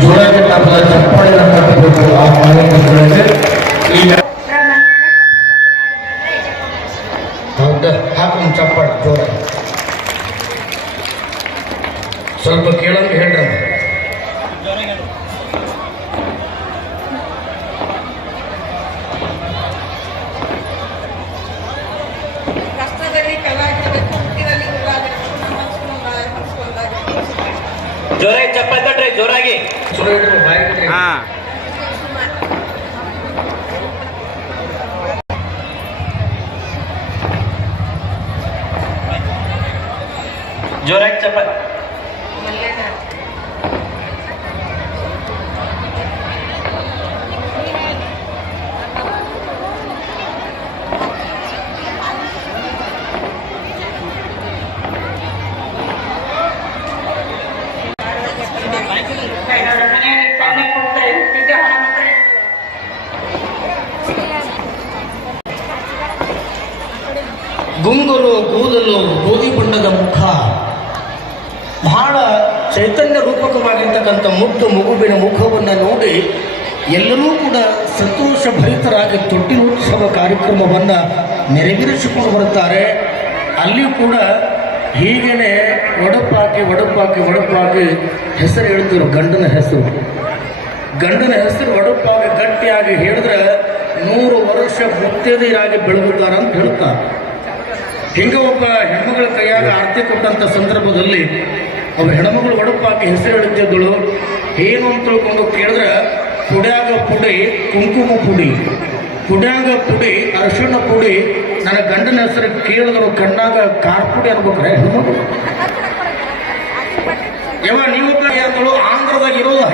ಜೋರಾಗಿ ತಮ್ಮ ಚಪ್ಪಾಳೆಯನ್ನು ಕಟ್ಟಬೇಕು ಆ ಮಾಲೀಕರಿಗೆ ಈಗ ಸ್ವಲ್ಪ ಕೇಳಂಗ ಹೇಳ್ರಿ ಜೋರಾಗಿ ಚಪ್ಪಲ್ ತಟ್ರಿ ಜೋರಾಗಿ ಚಲೋ ಇಡ್ರಿ ಬಾಯಿ ಇಡ್ರಿ. ಹಾ ಜೋರಾಗಿ ಚಪ್ಪಲ್ ಗುಂಗುರು ಕೂದಲು ಗೋಧಿ ಬಣ್ಣದ ಮುಖ. ಬಹಳ ಚೈತನ್ಯ ರೂಪಕವಾಗಿರ್ತಕ್ಕಂಥ ಮುದ್ದು ಮಗುವಿನ ಮುಖವನ್ನು ನೋಡಿ ಎಲ್ಲರೂ ಕೂಡ ಸಂತೋಷ ಭರಿತರಾಗಿ ತೊಟ್ಟಿಲೋತ್ಸವ ಕಾರ್ಯಕ್ರಮವನ್ನು ನೆರವೇರಿಸಿಕೊಂಡು ಬರುತ್ತಾರೆ. ಅಲ್ಲಿ ಕೂಡ ಹೀಗೇನೆ ಒಡಪಾಕಿ ಒಡಪಾಕಿ ಒಡಪಾಕಿ ಹೆಸರು ಹೇಳ್ತಿರು ಗಂಡನ ಹೆಸರು. ಗಂಡನ ಹೆಸರು ಒಡಪಾಗಿ ಗಟ್ಟಿಯಾಗಿ ಹೇಳಿದ್ರೆ ನೂರು ವರ್ಷ ಬೆಳಗುತ್ತಾರೆ ಅಂತ ಹೇಳ್ತಾರೆ. ಹಿಂಗೆ ಒಬ್ಬ ಹೆಣ್ಮಗಳ ಕೈಯಾಗ ಆರತಿ ಕೊಟ್ಟಂತ ಸಂದರ್ಭದಲ್ಲಿ ಅವ ಹೆಣ್ಮಗಳು ಒಡಪಾಕಿ ಹೆಸರು ಹೇಳುತ್ತಿದ್ದಳು. ಏನು ಅಂತ ತಿಳ್ಕೊಂಡು ಕೇಳಿದ್ರೆ, ಪುಡ್ಯಾಗ ಪುಡಿ, ಕುಂಕುಮ ಪುಡಿ. ಪುಡ್ಯಾಗ ಪುಡಿ, ಅರಿಶಿಣ ಪುಡಿ. ನನ್ನ ಗಂಡನ ಹೆಸರು ಕೇಳಿದ್ರು, ಕಣ್ಣಾಗ ಕಾರ್ಪುಡಿ ಪುಡಿ ಅನ್ಬೇಕ್ರೆ ಹೆಣ್ಮಗಳು. ಯಾವ ನೀವು ಅಂತಳು ಆಂಧ್ರದಾಗ ಇರೋದು